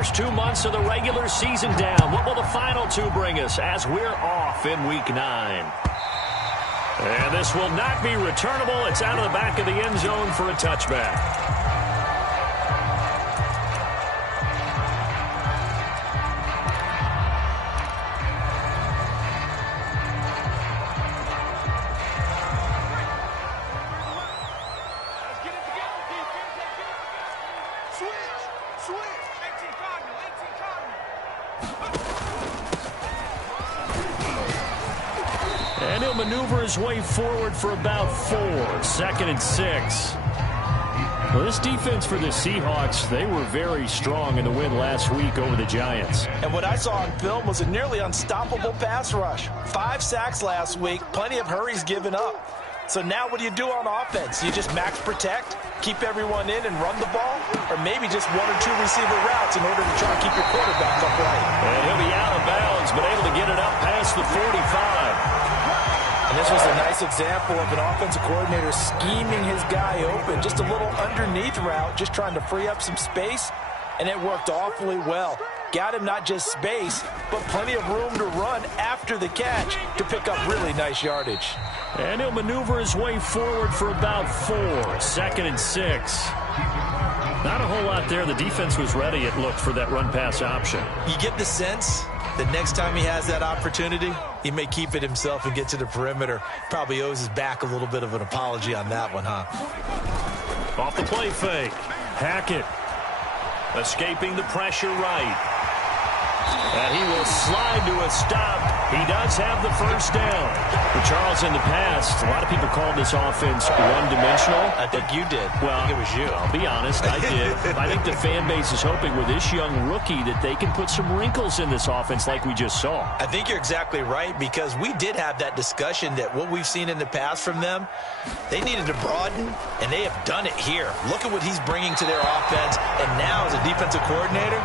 first 2 months of the regular season down. What will the final two bring us as we're off in Week 9? And this will not be returnable. It's out of the back of the end zone for a touchback. And he'll maneuver his way forward for about 4. 2nd and 6. Well, this defense for the Seahawks, they were very strong in the win last week over the Giants. And what I saw on film was a nearly unstoppable pass rush. 5 sacks last week, plenty of hurries given up. So now what do you do on offense? You just max protect, keep everyone in and run the ball, or maybe just 1 or 2 receiver routes in order to try to keep your quarterback upright. And he'll be out of bounds, but able to get it up past the 45. And this was a nice example of an offensive coordinator scheming his guy open. Just a little underneath route, just trying to free up some space, and it worked awfully well. Got him not just space, but plenty of room to run after the catch to pick up really nice yardage. And he'll maneuver his way forward for about 4. 2nd and 6. Not a whole lot there. The defense was ready, it looked, for that run-pass option. You get the sense that next time he has that opportunity, he may keep it himself and get to the perimeter. Probably owes his back a little bit of an apology on that one, huh? Off the play fake. Hackett escaping the pressure right. And he will slide to a stop. He does have the first down. But Charles, in the past, a lot of people called this offense one-dimensional. I think you did. Well, I think it was you. I'll be honest, I did. I think the fan base is hoping with this young rookie that they can put some wrinkles in this offense like we just saw. I think you're exactly right, because we did have that discussion that what we've seen in the past from them, they needed to broaden, and they have done it here. Look at what he's bringing to their offense, and now as a defensive coordinator,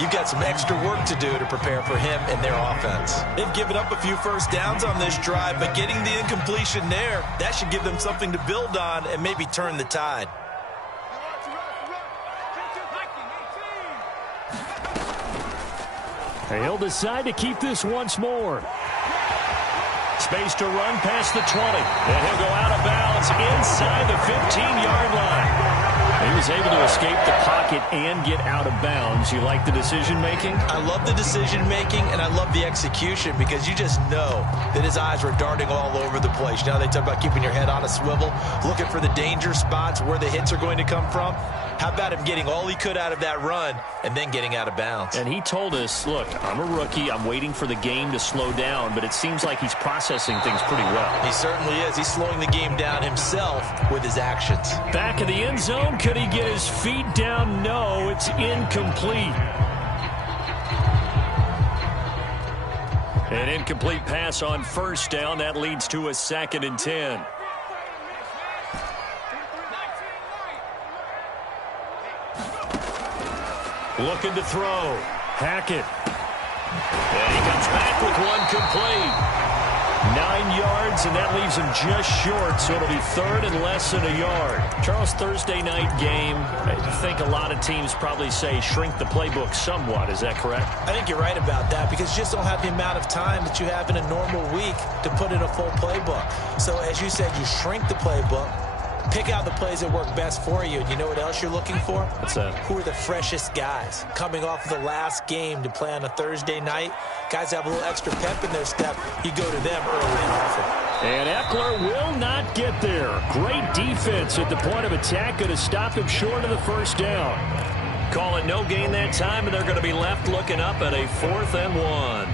you've got some extra work to do to prepare for him and their offense. They've given up a few first downs on this drive, but getting the incompletion there, that should give them something to build on and maybe turn the tide. He'll decide to keep this once more. Space to run past the 20. And he'll go out of bounds inside the 15-yard line. He was able to escape the pocket and get out of bounds. You like the decision-making? I love the decision-making, and I love the execution, because you just know that his eyes were darting all over the place. You know, they talk about keeping your head on a swivel, looking for the danger spots, where the hits are going to come from. How about him getting all he could out of that run and then getting out of bounds? And he told us, look, I'm a rookie. I'm waiting for the game to slow down, but it seems like he's processing things pretty well. He certainly is. He's slowing the game down himself with his actions. Back of the end zone. Could he get his feet down? No, it's incomplete. An incomplete pass on first down. That leads to a 2nd and 10. Looking to throw. Hackett. And he comes back with one complete. 9 yards, and that leaves him just short, so it'll be 3rd and less than a yard. Charles, Thursday night game, I think a lot of teams probably say shrink the playbook somewhat. Is that correct? I think you're right about that, because you just don't have the amount of time that you have in a normal week to put in a full playbook. So, as you said, you shrink the playbook, pick out the plays that work best for you. And you know what else you're looking for? What's that? Who are the freshest guys coming off of the last game to play on a Thursday night? Guys have a little extra pep in their step. You go to them early and often. And Eckler will not get there. Great defense at the point of attack. Going to stop him short of the first down. Call it no gain that time, and they're going to be left looking up at a 4th and 1.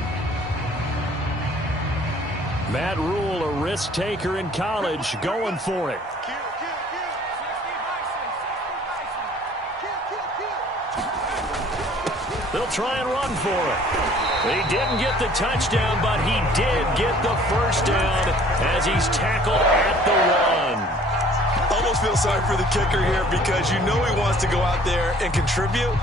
Matt Rule, a risk taker in college, going for it. They'll try and run for it. He didn't get the touchdown, but he did get the first down as he's tackled at the 1. Almost feel sorry for the kicker here, because you know he wants to go out there and contribute,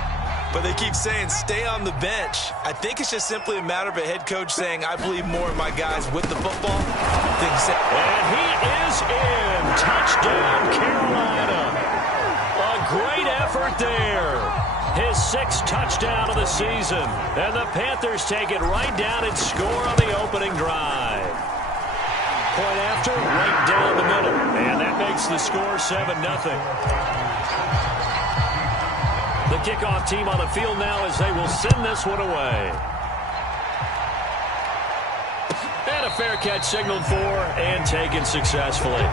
but they keep saying stay on the bench. I think it's just simply a matter of a head coach saying, I believe more in my guys with the football. And he is in. Touchdown, Carolina. A great effort there. His 6th touchdown of the season. And the Panthers take it right down and score on the opening drive. Point after, right down the middle. And that makes the score 7-0. The kickoff team on the field now as they will send this one away. And a fair catch signaled for and taken successfully.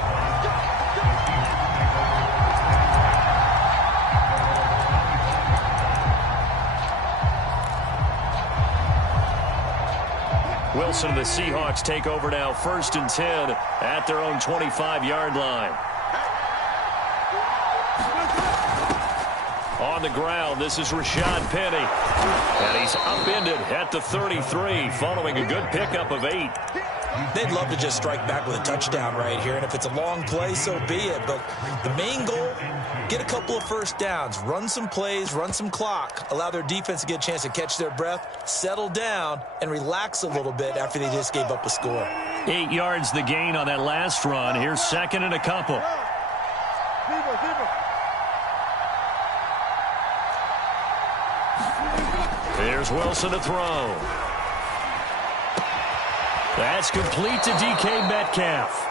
Wilson and the Seahawks take over now, 1st and 10 at their own 25-yard line. On the ground, this is Rashad Penny. And he's upended at the 33 following a good pickup of 8. They'd love to just strike back with a touchdown right here, and if it's a long play, so be it. But the main goal, get a couple of first downs, run some plays, run some clock, allow their defense to get a chance to catch their breath, settle down, and relax a little bit after they just gave up a score. 8 yards the gain on that last run. Here's 2nd and a couple. Here's Wilson to throw. That's complete to DK Metcalf.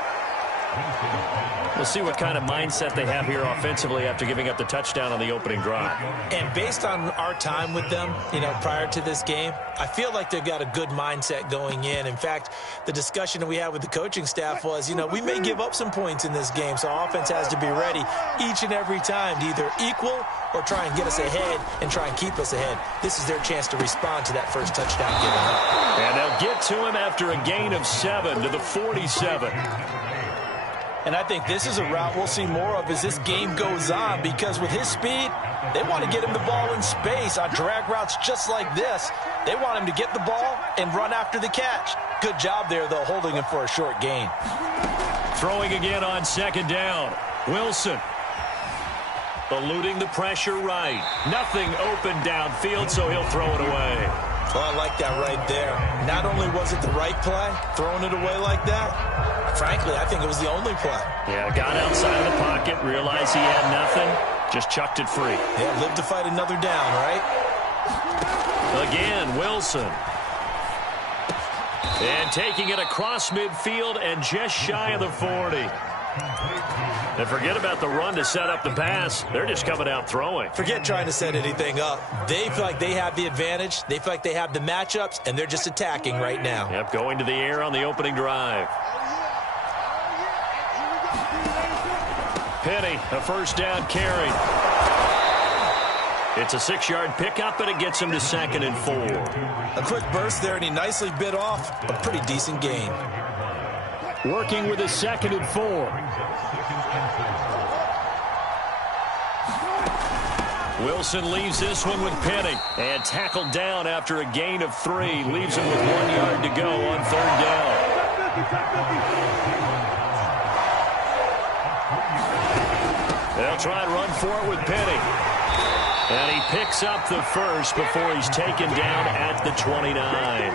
We'll see what kind of mindset they have here offensively after giving up the touchdown on the opening drive. And based on our time with them, prior to this game, I feel like they've got a good mindset going in. In fact, the discussion that we had with the coaching staff was, we may give up some points in this game, so our offense has to be ready each and every time to either equal or try and get us ahead and try and keep us ahead. This is their chance to respond to that first touchdown given up. And they'll get to him after a gain of 7 to the 47. And I think this is a route we'll see more of as this game goes on, because with his speed, they want to get him the ball in space on drag routes just like this. They want him to get the ball and run after the catch. Good job there, though, holding him for a short gain. Throwing again on 2nd down. Wilson eluding the pressure right. Nothing open downfield, so he'll throw it away. Well, I like that right there. Not only was it the right play, throwing it away like that, frankly, I think it was the only play. Yeah, got outside of the pocket, realized he had nothing, just chucked it free. Yeah, live to fight another down, right? Again, Wilson. And taking it across midfield and just shy of the 40. And forget about the run to set up the pass. They're just coming out throwing. Forget trying to set anything up. They feel like they have the advantage. They feel like they have the matchups, and they're just attacking right now. Yep, going to the air on the opening drive. Penny, a 1st down carry. It's a 6-yard pickup, and it gets him to 2nd and 4. A quick burst there, and he nicely bit off a pretty decent gain. Working with a 2nd and 4. Wilson leaves this one with Penny. And tackled down after a gain of 3. Leaves him with 1 yard to go on 3rd down. They'll try and run for it with Penny. And he picks up the first before he's taken down at the 29.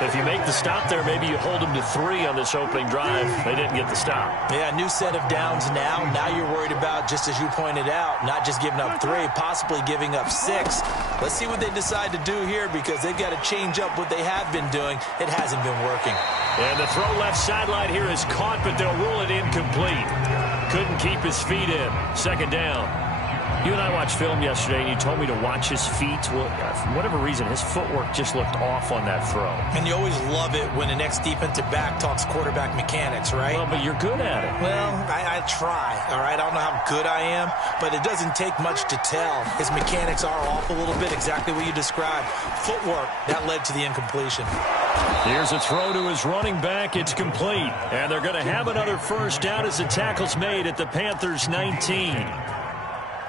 If you make the stop there, maybe you hold them to 3 on this opening drive. They didn't get the stop. Yeah, new set of downs now. Now you're worried about, just as you pointed out, not just giving up 3, possibly giving up 6. Let's see what they decide to do here, because they've got to change up what they have been doing. It hasn't been working. And the throw left sideline here is caught, but they'll rule it incomplete. Couldn't keep his feet in. 2nd down. You and I watched film yesterday, and you told me to watch his feet. Well, for whatever reason, his footwork just looked off on that throw. And you always love it when the next defensive back talks quarterback mechanics, right? Well, but you're good at it. Well, I try, all right? I don't know how good I am, but it doesn't take much to tell. His mechanics are off a little bit, exactly what you described. Footwork, that led to the incompletion. Here's a throw to his running back. It's complete. And they're going to have another 1st down as the tackle's made at the Panthers' 19.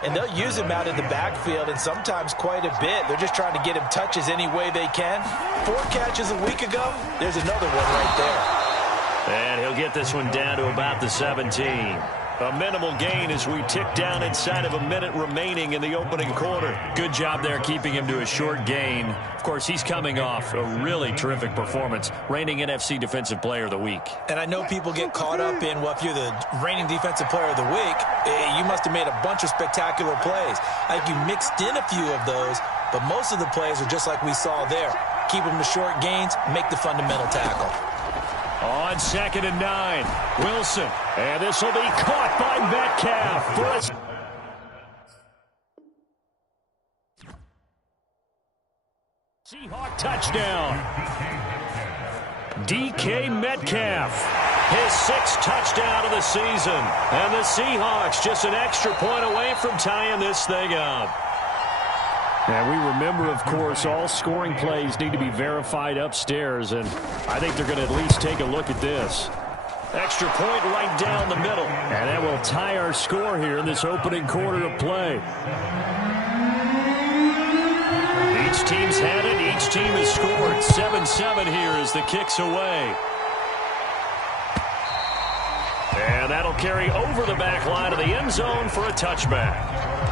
And they'll use him out in the backfield, and sometimes quite a bit. They're just trying to get him touches any way they can. 4 catches a week ago. There's another one right there. And he'll get this one down to about the 17. A minimal gain as we tick down inside of a minute remaining in the opening quarter. Good job there keeping him to a short gain. Of course, he's coming off a really terrific performance, reigning NFC Defensive Player of the Week. And I know people get caught up in, well, if you're the reigning Defensive Player of the Week, you must have made a bunch of spectacular plays. I think you mixed in a few of those, but most of the plays are just like we saw there. Keep them to short gains, make the fundamental tackle. On 2nd and 9, Wilson. And this will be caught by Metcalf for a Seahawk touchdown. DK Metcalf, his 6th touchdown of the season. And the Seahawks just an extra point away from tying this thing up. And we remember, of course, all scoring plays need to be verified upstairs, and I think they're going to at least take a look at this. Extra point right down the middle. And that will tie our score here in this opening quarter of play. Each team's had it. Each team has scored. 7-7 here as the kick's away. And that'll carry over the back line of the end zone for a touchback.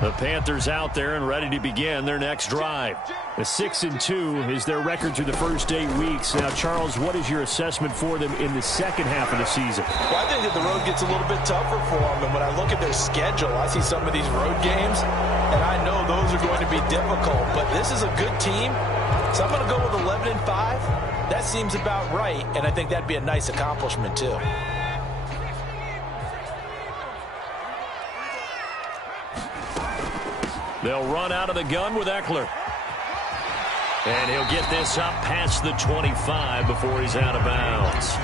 The Panthers out there and ready to begin their next drive. The 6-2 is their record through the first 8 weeks. Now, Charles, what is your assessment for them in the second half of the season? Well, I think that the road gets a little bit tougher for them. And when I look at their schedule, I see some of these road games, and I know those are going to be difficult. But this is a good team, so I'm going to go with 11-5. That seems about right, and I think that'd be a nice accomplishment, too. They'll run out of the gun with Eckler. And he'll get this up past the 25 before he's out of bounds.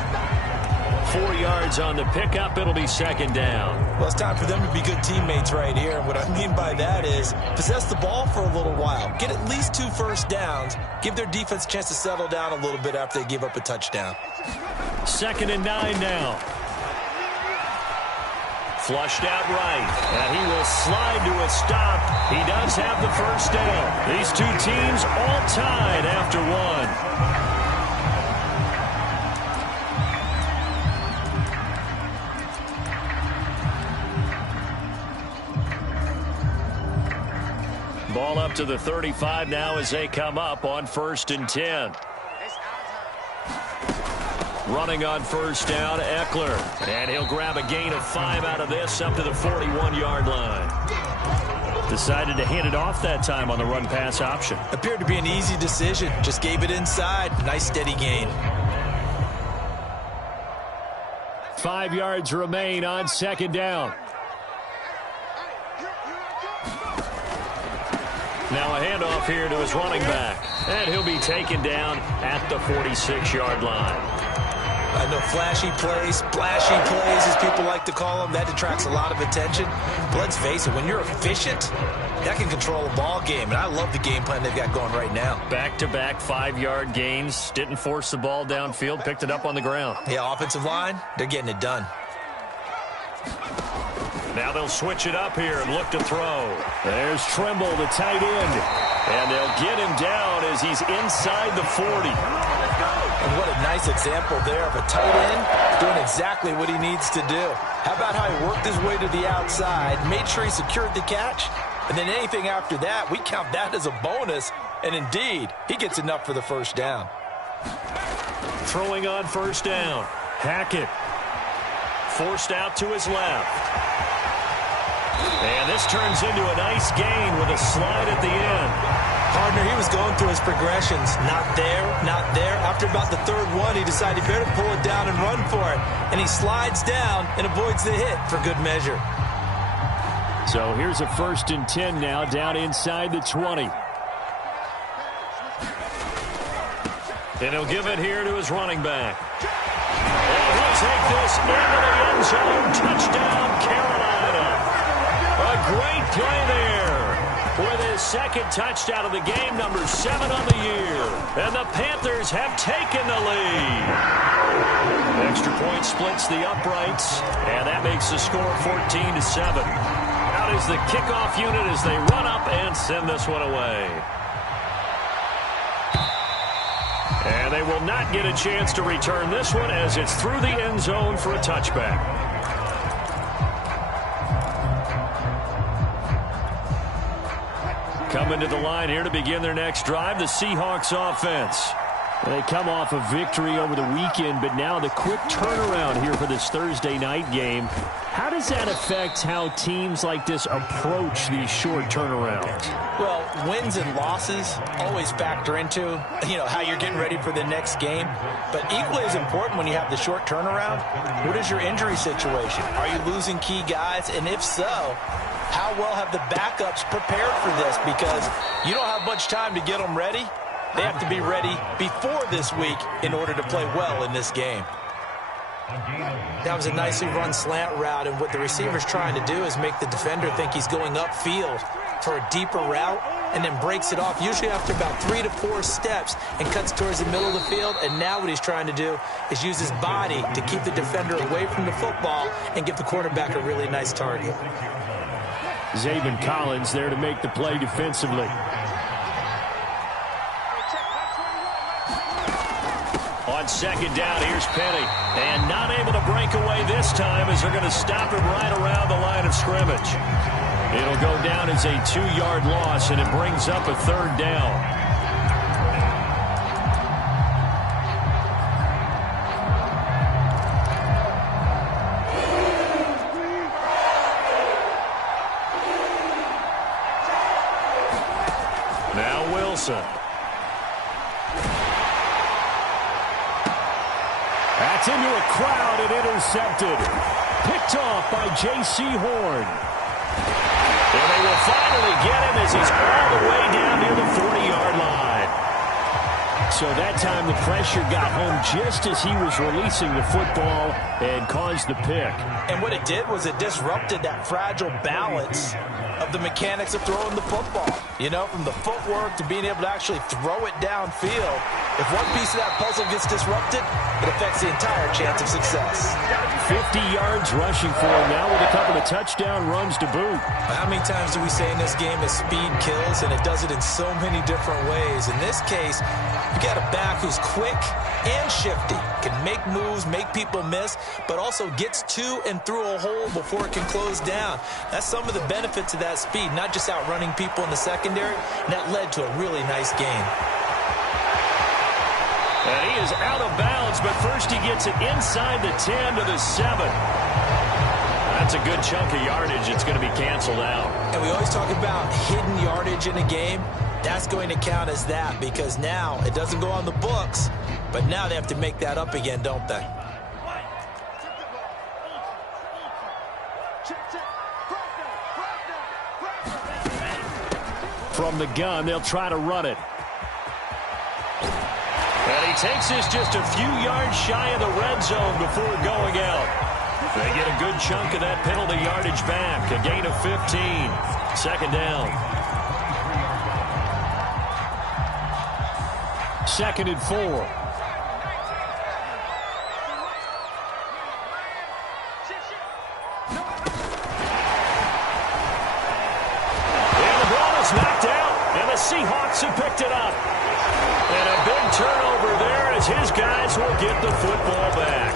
4 yards on the pickup. It'll be 2nd down. Well, it's time for them to be good teammates right here. And what I mean by that is possess the ball for a little while. Get at least 2 first downs. Give their defense a chance to settle down a little bit after they give up a touchdown. 2nd and 9 now. Flushed out right, and he will slide to a stop. He does have the first down. These two teams all tied after one. Ball up to the 35 now as they come up on 1st and 10. Running on first down, Eckler. And he'll grab a gain of 5 out of this up to the 41-yard line. Decided to hand it off that time on the run-pass option. Appeared to be an easy decision. Just gave it inside. Nice steady gain. 5 yards remain on 2nd down. Now a handoff here to his running back. And he'll be taken down at the 46-yard line. I know flashy plays, splashy plays, as people like to call them, that detracts a lot of attention. But let's face it, when you're efficient, that can control a ball game. And I love the game plan they've got going right now. Back-to-back 5-yard gains. Didn't force the ball downfield. Picked it up on the ground. Yeah, offensive line, they're getting it done. Now they'll switch it up here and look to throw. There's Trimble, the tight end. And they'll get him down as he's inside the 40. And what a nice example there of a tight end doing exactly what he needs to do. How about how he worked his way to the outside, made sure he secured the catch, and then anything after that, we count that as a bonus. And indeed, he gets enough for the first down. Throwing on first down. Hackett. Forced out to his left. And this turns into a nice gain with a slide at the end. Partner, he was going through his progressions. Not there, not there. After about the 3rd one, he decided he better pull it down and run for it. And he slides down and avoids the hit for good measure. So here's a 1st and 10 now, down inside the 20. And he'll give it here to his running back. And he'll take this into the end zone. Touchdown, Carolina. A great play there. With his 2nd touchdown of the game, number 7 on the year. And the Panthers have taken the lead. Extra point splits the uprights, and that makes the score 14-7. Out is the kickoff unit as they run up and send this one away. And they will not get a chance to return this one as it's through the end zone for a touchback. Coming to the line here to begin their next drive, the Seahawks offense. They come off a victory over the weekend, but now the quick turnaround here for this Thursday night game. How does that affect how teams like this approach these short turnarounds? Well, wins and losses always factor into, how you're getting ready for the next game. But equally as important when you have the short turnaround, what is your injury situation? Are you losing key guys? And if so, how well have the backups prepared for this? Because you don't have much time to get them ready. They have to be ready before this week in order to play well in this game. That was a nicely run slant route, and what the receiver's trying to do is make the defender think he's going upfield for a deeper route and then breaks it off, usually after about 3 to 4 steps, and cuts towards the middle of the field. And now what he's trying to do is use his body to keep the defender away from the football and give the quarterback a really nice target. Zaven Collins there to make the play defensively. On second down, here's Penny. And not able to break away this time as they're going to stop him right around the line of scrimmage. It'll go down as a 2-yard loss, and it brings up a third down. Now Wilson. That's into a crowd and intercepted. Picked off by J.C. Horn. And they will finally get him as he's all the way down near the 40-yard line. So that time the pressure got home just as he was releasing the football and caused the pick. And what it did was it disrupted that fragile balance of the mechanics of throwing the football. From the footwork to being able to actually throw it downfield. If one piece of that puzzle gets disrupted, it affects the entire chance of success. 50 yards rushing for him now with a couple of touchdown runs to boot. How many times do we say in this game that speed kills, and it does it in so many different ways? In this case, you got a back who's quick and shifty, can make moves, make people miss, but also gets to and through a hole before it can close down. That's some of the benefits of that speed, not just outrunning people in the secondary, and that led to a really nice game. And he is out of bounds, but first he gets it inside the 10 to the 7. That's a good chunk of yardage. It's going to be canceled out. And we always talk about hidden yardage in a game. That's going to count as that because now it doesn't go on the books, but now they have to make that up again, don't they? From the gun, they'll try to run it. And he takes this just a few yards shy of the red zone before going out. They get a good chunk of that penalty yardage back. A gain of 15. Second down. Second and 4. And the ball is knocked out, and the Seahawks have picked it up. And a big turnover there as his guys will get the football back.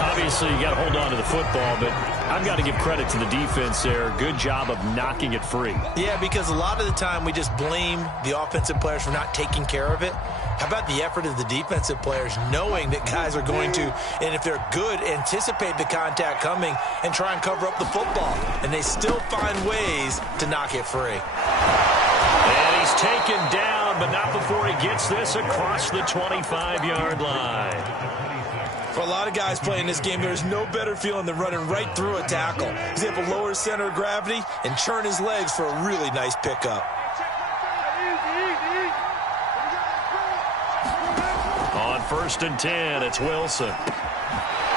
Obviously, you got to hold on to the football, but I've got to give credit to the defense there. Good job of knocking it free. Yeah, because a lot of the time we just blame the offensive players for not taking care of it. How about the effort of the defensive players knowing that guys are going to, and if they're good, anticipate the contact coming and try and cover up the football. And they still find ways to knock it free. And he's taken down, but not before he gets this across the 25-yard line. For a lot of guys playing this game, there's no better feeling than running right through a tackle. He's able to lower his center of gravity and churn his legs for a really nice pickup. On 1st and 10, it's Wilson.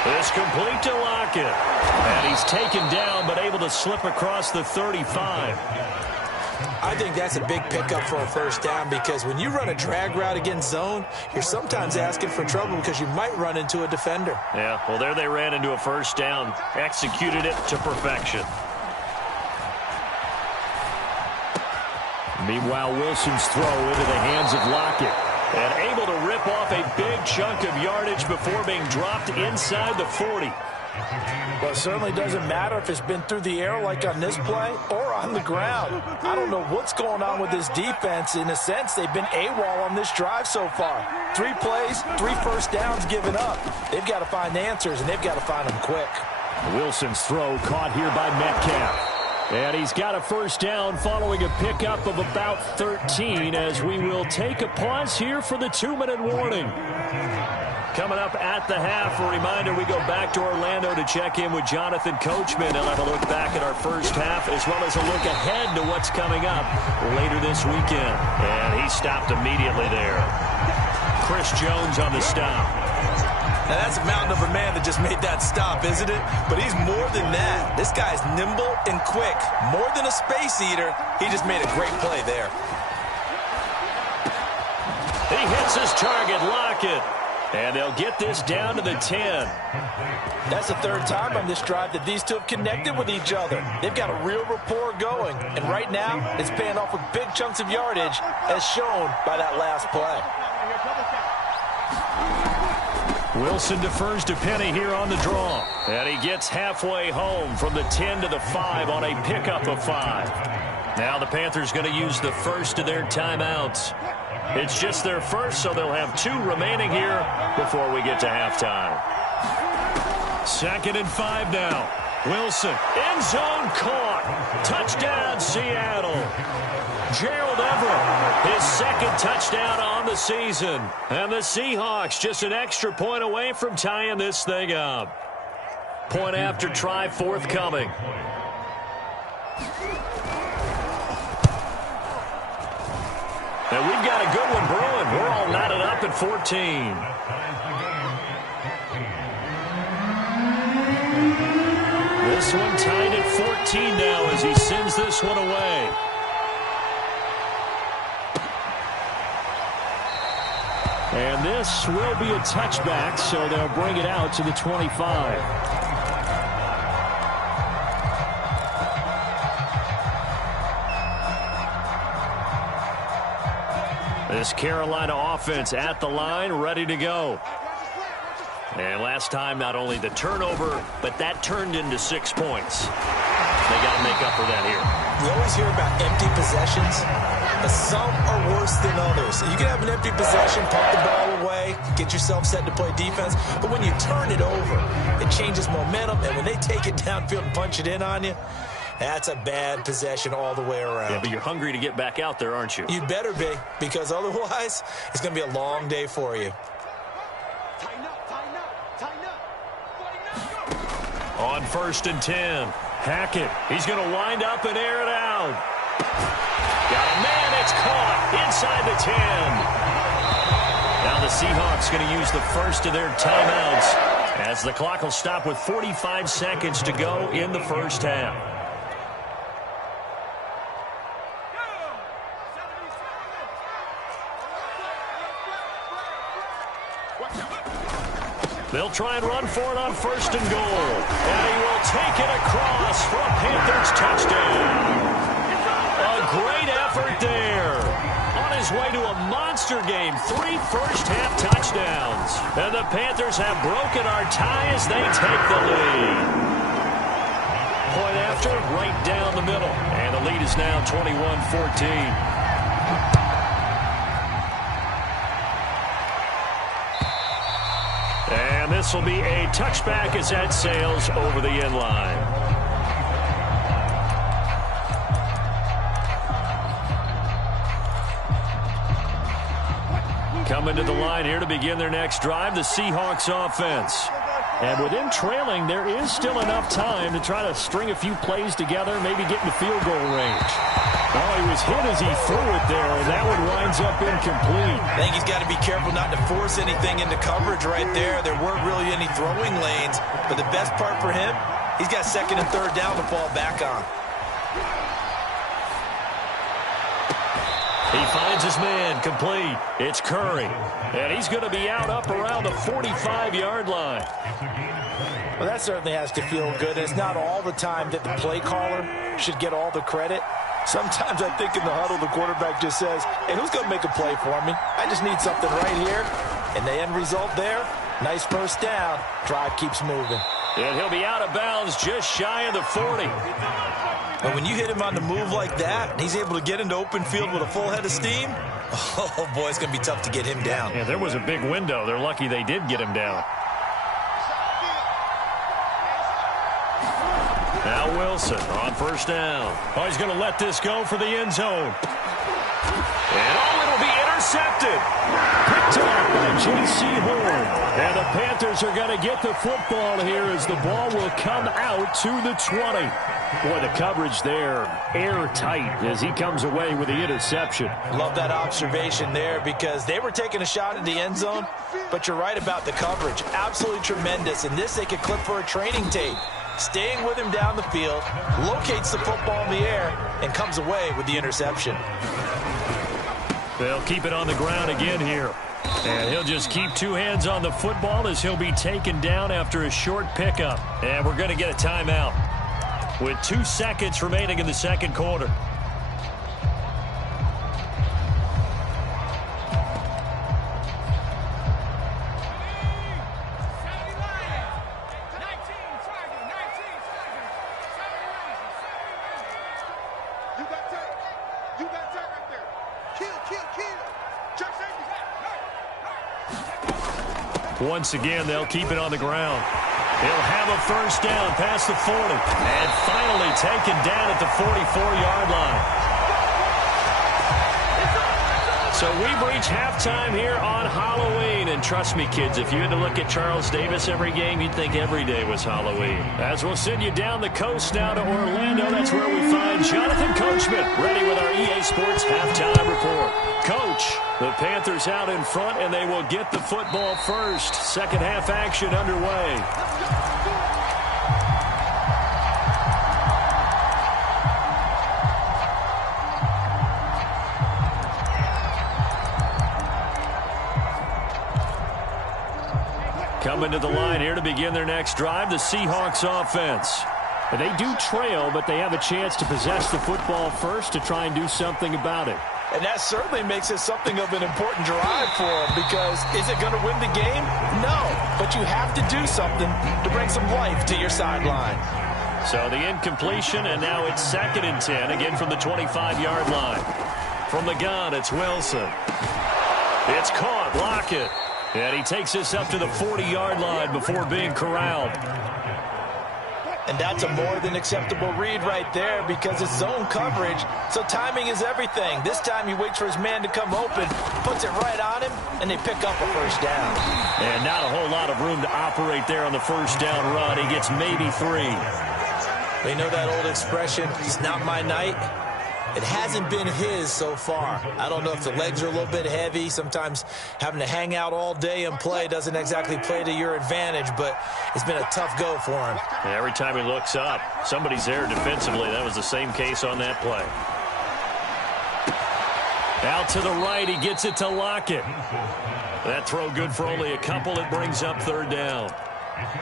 It's complete to Lockett. And he's taken down, but able to slip across the 35. I think that's a big pickup for a first down because when you run a drag route against zone, you're sometimes asking for trouble because you might run into a defender. Yeah, well, there they ran into a first down, executed it to perfection. Meanwhile, Wilson's throw into the hands of Lockett. And able to rip off a big chunk of yardage before being dropped inside the 40. Well, it certainly doesn't matter if it's been through the air like on this play or on the ground. I don't know what's going on with this defense. In a sense, they've been AWOL on this drive so far. 3 plays, 3 first downs given up. They've got to find answers, and they've got to find them quick. Wilson's throw caught here by Metcalf. And he's got a first down following a pickup of about 13 as we will take a pause here for the 2-minute warning. Coming up at the half, a reminder we go back to Orlando to check in with Jonathan Coachman. He'll have a look back at our first half as well as a look ahead to what's coming up later this weekend. And he stopped immediately there. Chris Jones on the stop. Now, that's a mountain of a man that just made that stop, isn't it? But he's more than that. This guy's nimble and quick. More than a space eater, he just made a great play there. He hits his target, Lockett. And they'll get this down to the 10. That's the 3rd time on this drive that these two have connected with each other. They've got a real rapport going. And right now, it's paying off with big chunks of yardage, as shown by that last play. Wilson defers to Penny here on the draw. And he gets halfway home from the 10 to the 5 on a pickup of 5. Now the Panthers going to use the first of their timeouts. It's just their first, so they'll have 2 remaining here before we get to halftime. 2nd and 5 now. Wilson, end zone caught. Touchdown, Seattle. Gerald Everett, his 2nd touchdown on the season. And the Seahawks just an extra point away from tying this thing up. Point after try forthcoming. And we've got a good one brewing. We're all knotted up at 14. This one tied at 14 now as he sends this one away. And this will be a touchback, so they'll bring it out to the 25. This Carolina offense at the line, ready to go. And last time, not only the turnover, but that turned into 6 points. They got to make up for that here. You always hear about empty possessions, but some are worse than others. You can have an empty possession, pump the ball away, get yourself set to play defense, but when you turn it over, it changes momentum, and when they take it downfield and punch it in on you, that's a bad possession all the way around. Yeah, but you're hungry to get back out there, aren't you? You'd better be, because otherwise, it's going to be a long day for you. On 1st and 10, Hackett. He's going to wind up and air it out. Got a man. It's caught inside the 10. Now the Seahawks going to use the first of their timeouts as the clock will stop with 45 seconds to go in the first half. They'll try and run for it on 1st and goal. And he will take it across for a Panthers touchdown. A great effort there. On his way to a monster game, 3 first-half touchdowns. And the Panthers have broken our tie as they take the lead. Point after, right down the middle. And the lead is now 21-14. And this will be a touchback as that sails over the end line. Coming to the line here to begin their next drive, the Seahawks offense. And with them trailing, there is still enough time to try to string a few plays together, maybe get in the field goal range. Oh, he was hit as he threw it there, and that one winds up incomplete. I think he's got to be careful not to force anything into coverage right there. There weren't really any throwing lanes, but the best part for him, he's got 2nd and 3rd down to fall back on. He finds his man complete. It's Curry, and he's going to be out up around the 45-yard line. Well, that certainly has to feel good. It's not all the time that the play caller should get all the credit. Sometimes I think in the huddle, the quarterback just says, hey, who's going to make a play for me? I just need something right here. And the end result there, nice first down. Drive keeps moving. And he'll be out of bounds just shy of the 40. But when you hit him on the move like that, he's able to get into open field with a full head of steam, oh, boy, it's going to be tough to get him down. Yeah, there was a big window. They're lucky they did get him down. Now Wilson on first down. Oh, he's going to let this go for the end zone. And it'll be intercepted. Picked up by J.C. Horn. And the Panthers are going to get the football here as the ball will come out to the 20. Boy, the coverage there, airtight as he comes away with the interception. Love that observation there because they were taking a shot at the end zone, but you're right about the coverage. Absolutely tremendous. And this they could clip for a training tape. Staying with him down the field, locates the football in the air, and comes away with the interception. They'll keep it on the ground again here. And he'll just keep two hands on the football as he'll be taken down after a short pickup. And we're going to get a timeout with 2 seconds remaining in the second quarter. Once again, they'll keep it on the ground. He'll have a first down past the 40. And finally taken down at the 44-yard line. So we've reached halftime here on Halloween. And trust me, kids, if you had to look at Charles Davis every game, you'd think every day was Halloween. As we'll send you down the coast now to Orlando, that's where we find Jonathan Coachman, ready with our EA Sports halftime report. Coach, the Panthers out in front, and they will get the football first. Second half action underway. Coming to the line here to begin their next drive, the Seahawks offense. They do trail, but they have a chance to possess the football first to try and do something about it. And that certainly makes it something of an important drive for them because is it going to win the game? No, but you have to do something to bring some life to your sideline. So the incompletion, and now it's 2nd and 10, again from the 25-yard line. From the gun, it's Wilson. It's caught, Lockett. And he takes this up to the 40-yard line before being corralled. And that's a more than acceptable read right there because it's zone coverage, so timing is everything. This time he waits for his man to come open, puts it right on him, and they pick up a first down. And not a whole lot of room to operate there on the first down run. He gets maybe 3. They know that old expression, it's not my night. It hasn't been his so far. I don't know if the legs are a little bit heavy. Sometimes having to hang out all day and play doesn't exactly play to your advantage, but it's been a tough go for him. And every time he looks up, somebody's there defensively. That was the same case on that play. Out to the right, he gets it to Lockett. That throw good for only a couple. It brings up 3rd down.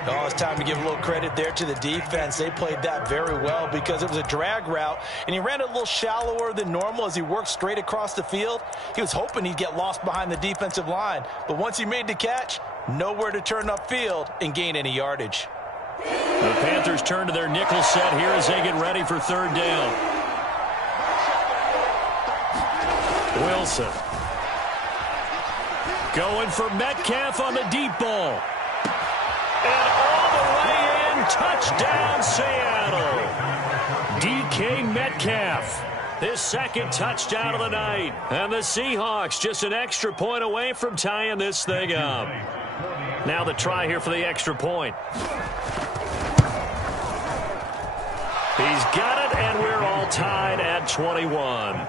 Oh, it's time to give a little credit there to the defense. They played that very well because it was a drag route, and he ran it a little shallower than normal as he worked straight across the field. He was hoping he'd get lost behind the defensive line, but once he made the catch, nowhere to turn upfield and gain any yardage. The Panthers turn to their nickel set here as they get ready for 3rd down. Wilson. Going for Metcalf on the deep ball. And all the way in, touchdown Seattle. DK Metcalf, his 2nd touchdown of the night. And the Seahawks just an extra point away from tying this thing up. Now the try here for the extra point. He's got it, and we're all tied at 21.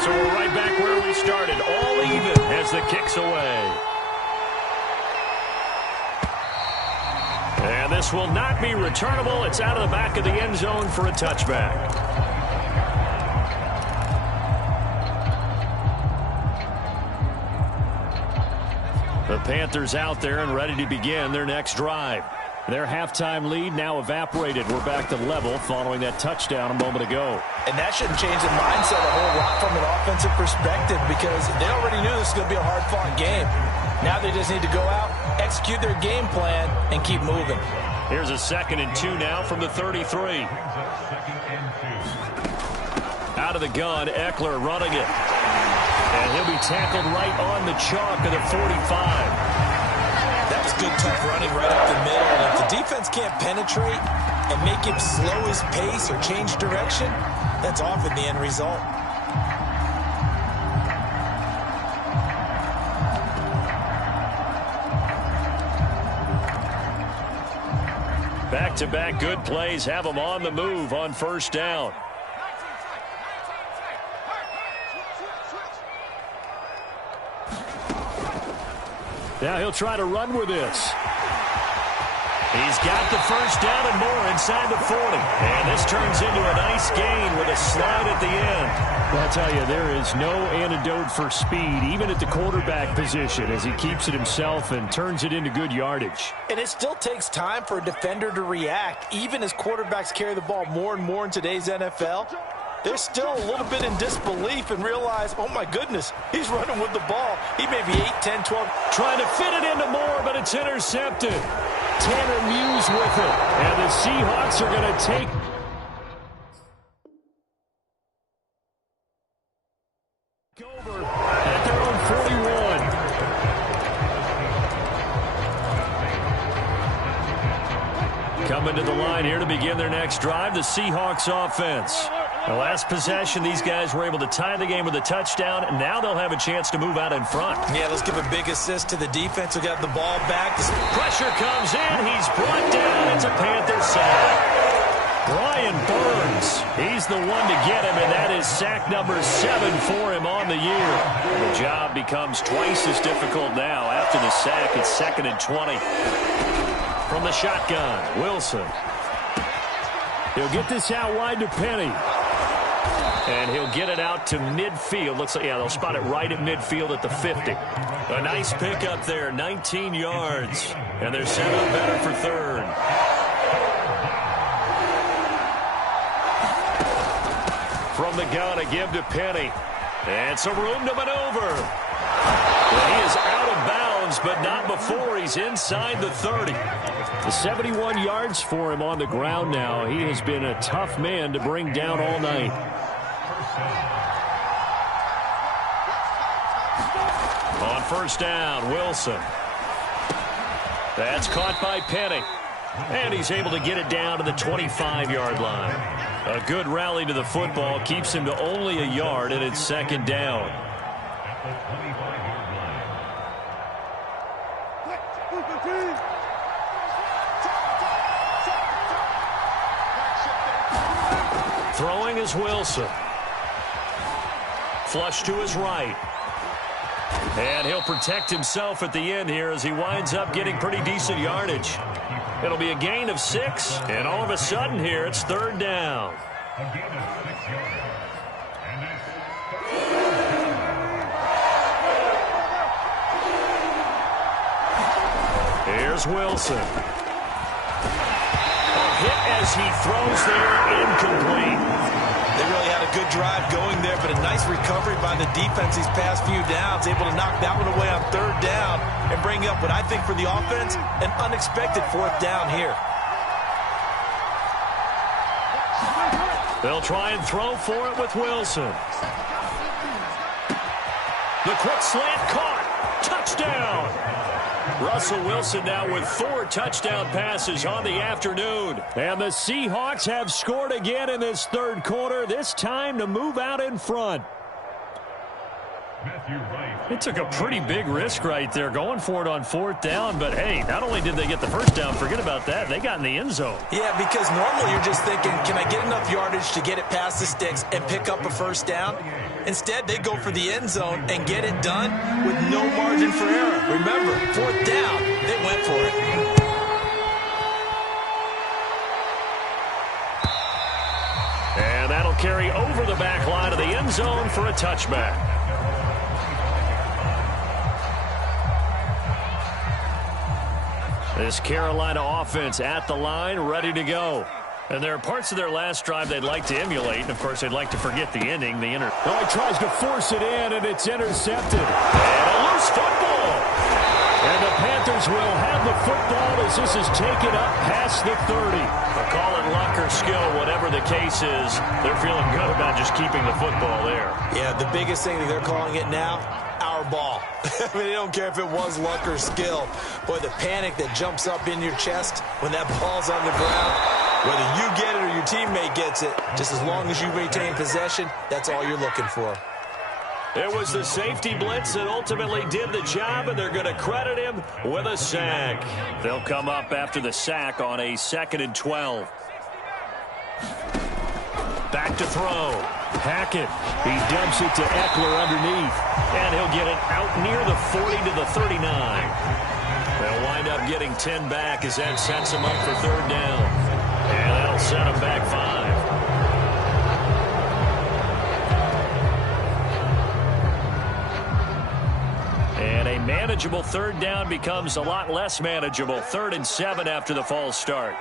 So we're right back where we started, all even as the kick's away. And this will not be returnable. It's out of the back of the end zone for a touchback. Panthers out there and ready to begin their next drive. Their halftime lead now evaporated. We're back to level following that touchdown a moment ago. And that shouldn't change the mindset a whole lot from an offensive perspective because they already knew this was going to be a hard-fought game. Now they just need to go out, execute their game plan, and keep moving. Here's a 2nd and 2 now from the 33. Out of the gun, Eckler running it. And he'll be tackled right on the chalk of the 45. That was good, tough running right up the middle. And if the defense can't penetrate and make him slow his pace or change direction, that's often the end result. Back-to-back good plays have them on the move on first down. Now he'll try to run with this. He's got the first down and more inside the 40. And this turns into a nice gain with a slide at the end. Well, I'll tell you, there is no antidote for speed, even at the quarterback position, as he keeps it himself and turns it into good yardage. And it still takes time for a defender to react, even as quarterbacks carry the ball more and more in today's NFL. They're still a little bit in disbelief and realize, oh, my goodness, he's running with the ball. He may be 8, 10, 12. Trying to fit it into Moore, but it's intercepted. Tanner Muse with it. And the Seahawks are going to take over at their own 41. Coming to the line here to begin their next drive, the Seahawks offense. The last possession, these guys were able to tie the game with a touchdown, and now they'll have a chance to move out in front. Yeah, let's give a big assist to the defense who got the ball back. Pressure comes in. He's brought down. It's a Panther sack. Brian Burns, he's the one to get him, and that is sack number 7 for him on the year. The job becomes twice as difficult now. After the sack, it's 2nd and 20. From the shotgun, Wilson. He'll get this out wide to Penny. And he'll get it out to midfield. Looks like, yeah, they'll spot it right at midfield at the 50. A nice pickup there, 19 yards. And they're set up better for 3rd. From the gun, a give to Penny. And some room to maneuver. Well, he is out of bounds, but not before he's inside the 30. The 71 yards for him on the ground now. He has been a tough man to bring down all night. On first down, Wilson. That's caught by Penny. And he's able to get it down to the 25-yard line. A good rally to the football keeps him to only a yard, and it's 2nd down. Throwing is Wilson. Flush to his right. And he'll protect himself at the end here as he winds up getting pretty decent yardage. It'll be a gain of 6, and all of a sudden here it's 3rd down. Here's Wilson. A hit as he throws there, incomplete. They really had a good drive going there, but a nice recovery by the defense these past few downs, able to knock that one away on 3rd down and bring up what I think for the offense, an unexpected 4th down here. They'll try and throw for it with Wilson. The quick slant caught. Touchdown. Russell Wilson now with 4 touchdown passes on the afternoon. And the Seahawks have scored again in this 3rd quarter, this time to move out in front. It took a pretty big risk right there going for it on 4th down, but hey, not only did they get the first down, forget about that, they got in the end zone. Yeah, because normally you're just thinking, can I get enough yardage to get it past the sticks and pick up a first down? Instead, they go for the end zone and get it done with no margin for error. Remember, 4th down, they went for it. And that'll carry over the back line of the end zone for a touchback. This Carolina offense at the line, ready to go. And there are parts of their last drive they'd like to emulate. And, of course, they'd like to forget the ending. He tries to force it in, and it's intercepted. And a loose football. And the Panthers will have the football as this is taken up past the 30. Call it luck or skill, whatever the case is. They're feeling good about just keeping the football there. Yeah, the biggest thing that they're calling it now, our ball. I mean, they don't care if it was luck or skill. Boy, the panic that jumps up in your chest when that ball's on the ground, whether you get it or your teammate gets it, just as long as you maintain possession, that's all you're looking for. It was the safety blitz that ultimately did the job, and they're going to credit him with a sack. They'll come up after the sack on a 2nd and 12. Back to throw. Hackett. He dumps it to Ypl underneath, and he'll get it out near the 40 to the 39. They'll wind up getting 10 back as that sets him up for 3rd down. And that'll set him back 5. And a manageable 3rd down becomes a lot less manageable. 3rd and 7 after the false start.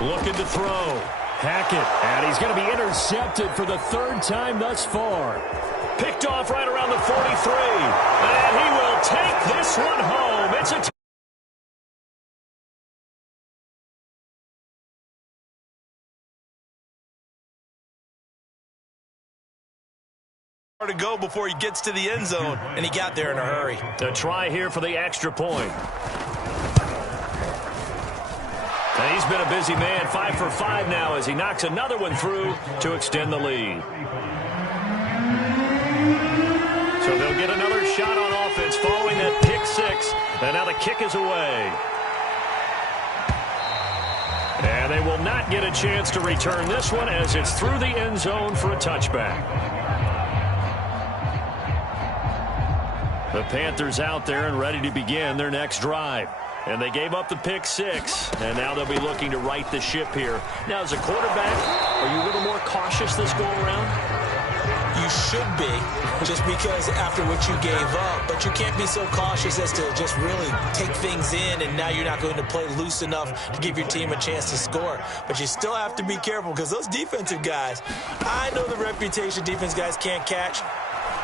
Looking to throw. Hackett. And he's going to be intercepted for the 3rd time thus far. Picked off right around the 43. And he will take this one home. It's a to go before he gets to the end zone, and he got there in a hurry. A try here for the extra point. And he's been a busy man, 5 for 5 now as he knocks another one through to extend the lead. So they'll get another shot on offense following that pick 6, and now the kick is away. And they will not get a chance to return this one as it's through the end zone for a touchback. The Panthers out there and ready to begin their next drive. And they gave up the pick 6, and now they'll be looking to right the ship here. Now, as a quarterback, are you a little more cautious this go-around? You should be, just because after what you gave up. But you can't be so cautious as to just really take things in, and now you're not going to play loose enough to give your team a chance to score. But you still have to be careful because those defensive guys, I know the reputation defense guys can't catch.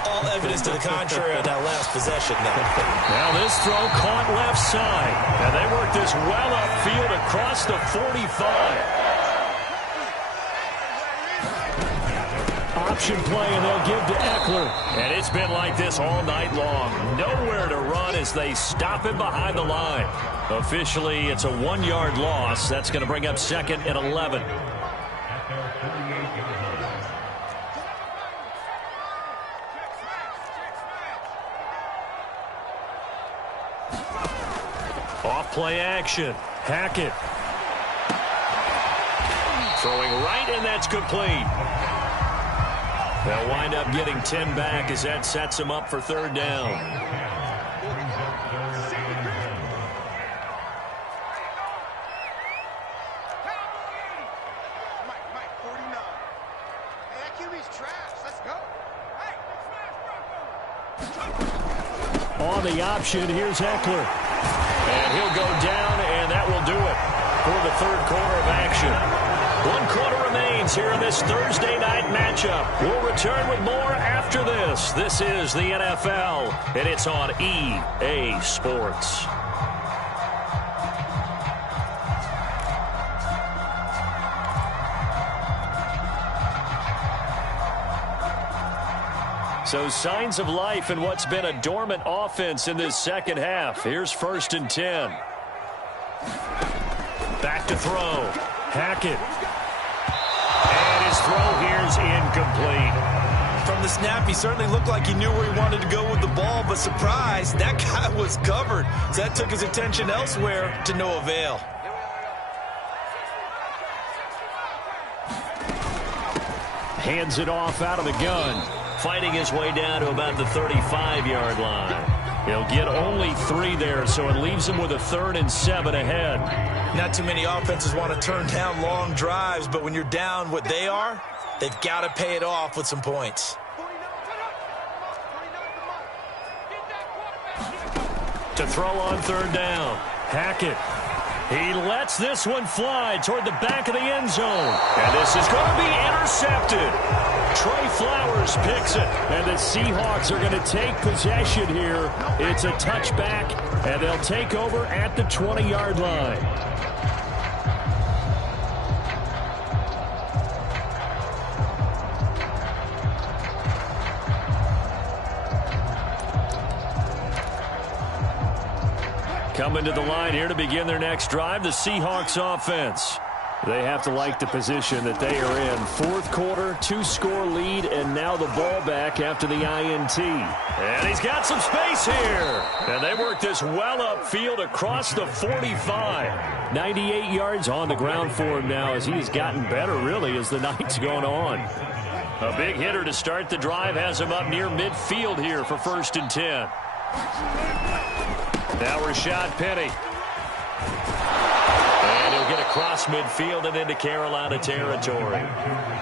All evidence to the contrary on that last possession now. Now this throw caught left side. And they work this well upfield across the 45. Option play, and they'll give to Ypl. And it's been like this all night long. Nowhere to run as they stop him behind the line. Officially, it's a 1-yard loss. That's going to bring up 2nd and 11. Off-play action. Hackett. Throwing right, and that's complete. They'll wind up getting 10 back as that sets them up for 3rd down. On the option, here's Ypl. And he'll go down, and that will do it for the 3rd quarter of action. 1 quarter remains here in this Thursday night matchup. We'll return with more after this. This is the NFL, and it's on EA Sports. So signs of life in what's been a dormant offense in this second half. Here's 1st and 10. Back to throw. Hackett. And his throw here's incomplete. From the snap, he certainly looked like he knew where he wanted to go with the ball, but surprise, that guy was covered. So that took his attention elsewhere to no avail. Hands it off out of the gun. Fighting his way down to about the 35-yard line. He'll get only 3 there, so it leaves him with a 3rd and 7 ahead. Not too many offenses want to turn down long drives, but when you're down what they are, they've got to pay it off with some points. to throw on third down. Hackett. He lets this one fly toward the back of the end zone. And this is going to be intercepted. Trey Flowers picks it. And the Seahawks are going to take possession here. It's a touchback, and they'll take over at the 20-yard line. Coming to the line here to begin their next drive, the Seahawks offense. They have to like the position that they are in. Fourth quarter, 2-score lead, and now the ball back after the INT. And he's got some space here. And they work this well upfield across the 45. 98 yards on the ground for him now as he has gotten better, really, as the night's going on. A big hitter to start the drive has him up near midfield here for 1st and 10. Now Rashad Penny. And he'll get across midfield and into Carolina territory.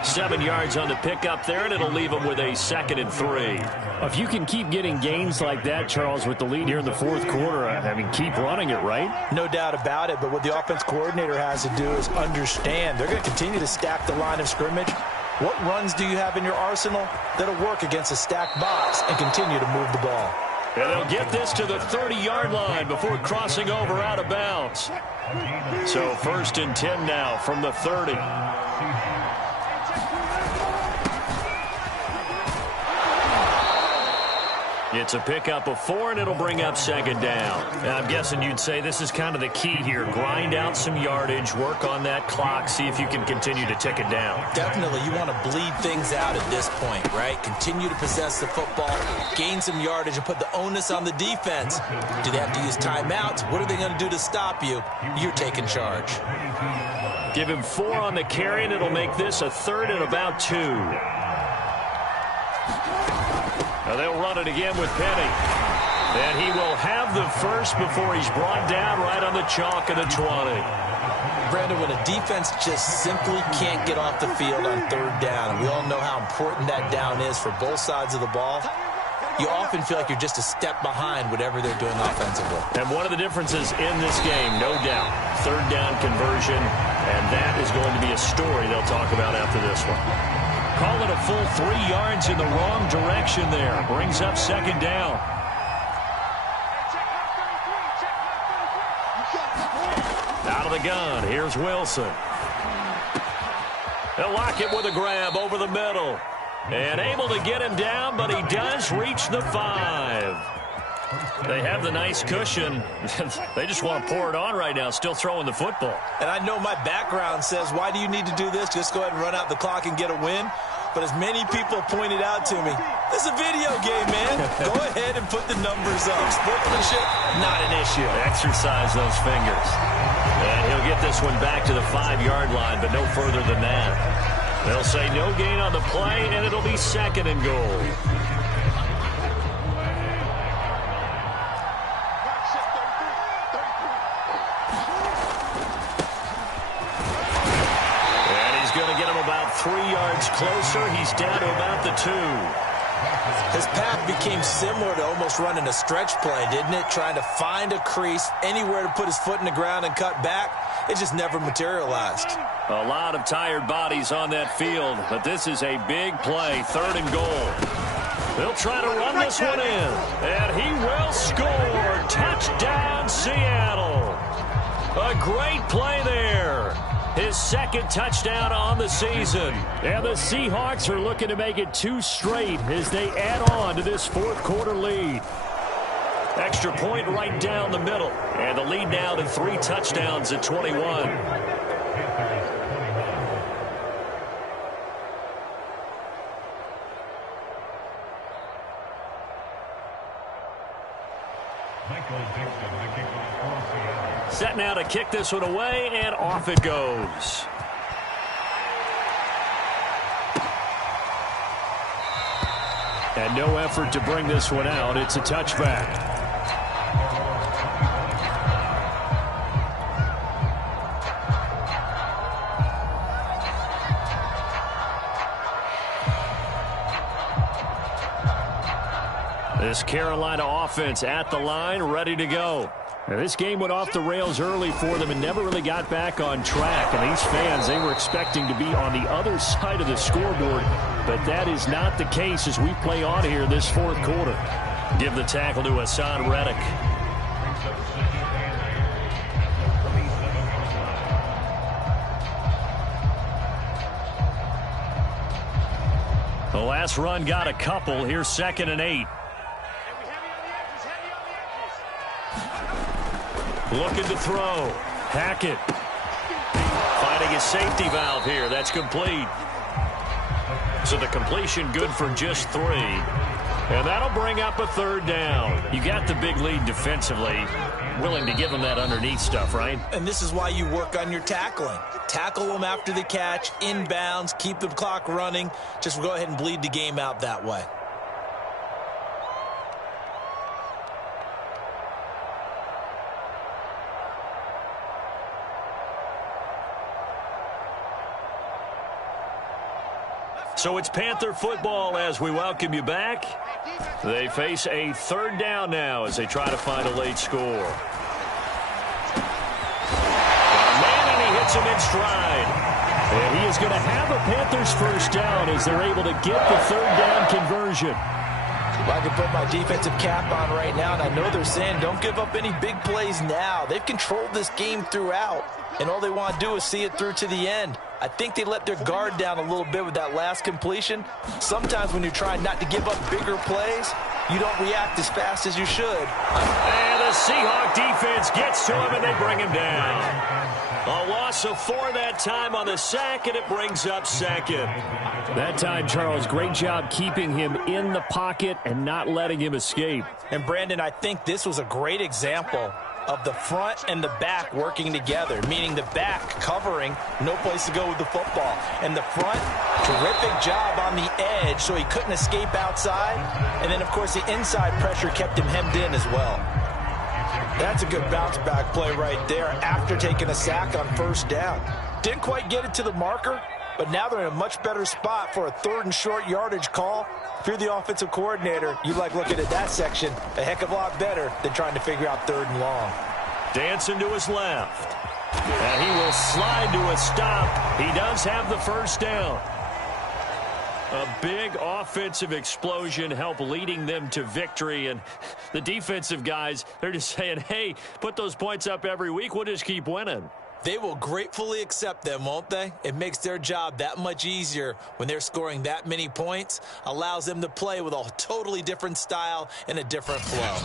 7 yards on the pickup there, and it'll leave him with a 2nd and 3. If you can keep getting gains like that, Charles, with the lead here in the fourth quarter, I mean, keep running it, right? No doubt about it, but what the offense coordinator has to do is understand they're going to continue to stack the line of scrimmage. What runs do you have in your arsenal that'll work against a stacked box and continue to move the ball? And they'll get this to the 30-yard line before crossing over out of bounds. So 1st and 10 now from the 30. It's a pickup of 4, and it'll bring up 2nd down. And I'm guessing you'd say this is kind of the key here. Grind out some yardage, work on that clock, see if you can continue to tick it down. Definitely, you want to bleed things out at this point, right? Continue to possess the football, gain some yardage, and put the onus on the defense. Do they have to use timeouts? What are they going to do to stop you? You're taking charge. Give him 4 on the carry, and it'll make this a 3rd and about 2. Now they'll run it again with Penny. And he will have the first before he's brought down right on the chalk of the 20. Brandon, when a defense just simply can't get off the field on 3rd down, and we all know how important that down is for both sides of the ball, you often feel like you're just a step behind whatever they're doing offensively. And one of the differences in this game, no doubt, 3rd down conversion, and that is going to be a story they'll talk about after this one. Call it a full 3 yards in the wrong direction there. Brings up 2nd down. Out of the gun, here's Wilson. They'll lock it with a grab over the middle. And able to get him down, but he does reach the 5. They have the nice cushion. They just want to pour it on right now, still throwing the football. And I know my background says, why do you need to do this? Just go ahead and run out the clock and get a win. But as many people pointed out to me, this is a video game, man. Go ahead and put the numbers up. Sportsmanship, not an issue. Exercise those fingers. And he'll get this one back to the 5-yard line, but no further than that. They'll say no gain on the play, and it'll be 2nd and goal. Going to get him about 3 yards closer. He's down to about the 2. His path became similar to almost running a stretch play, didn't it? Trying to find a crease, anywhere to put his foot in the ground and cut back. It just never materialized. A lot of tired bodies on that field, but this is a big play, 3rd and goal. They'll try to run this one in, and he will score. Touchdown, Seattle. A great play there. His 2nd touchdown on the season. And the Seahawks are looking to make it 2 straight as they add on to this 4th quarter lead. Extra point right down the middle. And the lead now to 3 touchdowns at 21. Set now to kick this one away, and off it goes. And no effort to bring this one out. It's a touchback. This Carolina offense at the line, ready to go. Now, this game went off the rails early for them and never really got back on track. And these fans, they were expecting to be on the other side of the scoreboard, but that is not the case as we play on here this fourth quarter. Give the tackle to Hassan Reddick. The last run got a couple. Here's 2nd and 8. Looking to throw. Hackett. Finding his safety valve here. That's complete. So the completion good for just 3. And that'll bring up a 3rd down. You got the big lead defensively. Willing to give them that underneath stuff, right? And this is why you work on your tackling. Tackle them after the catch, inbounds, keep the clock running. Just go ahead and bleed the game out that way. So it's Panther football as we welcome you back. They face a 3rd down now as they try to find a late score. Man, and he hits him in stride. And he is going to have a Panthers 1st down as they're able to get the 3rd down conversion. Well, I can put my defensive cap on right now, and I know they're saying don't give up any big plays now. They've controlled this game throughout, and all they want to do is see it through to the end. I think they let their guard down a little bit with that last completion. Sometimes when you're trying not to give up bigger plays, you don't react as fast as you should. And the Seahawk defense gets to him, and they bring him down. A loss of 4 that time on the sack, and it brings up 2nd. That time, Charles, great job keeping him in the pocket and not letting him escape. And, Brandon, I think this was a great example of the front and the back working together, meaning the back covering, no place to go with the football. And the front, terrific job on the edge so he couldn't escape outside. And then, of course, the inside pressure kept him hemmed in as well. That's a good bounce-back play right there after taking a sack on 1st down. Didn't quite get it to the marker, but now they're in a much better spot for a 3rd and short yardage call. If you're the offensive coordinator, you like looking at that section a heck of a lot better than trying to figure out 3rd and long. Dancing to his left. And he will slide to a stop. He does have the 1st down. A big offensive explosion helped leading them to victory. And the defensive guys, they're just saying, hey, put those points up every week. We'll just keep winning. They will gratefully accept them, won't they? It makes their job that much easier when they're scoring that many points. Allows them to play with a totally different style and a different flow.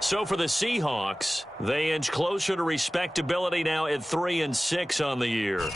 So for the Seahawks, they inch closer to respectability now at 3-6 on the year.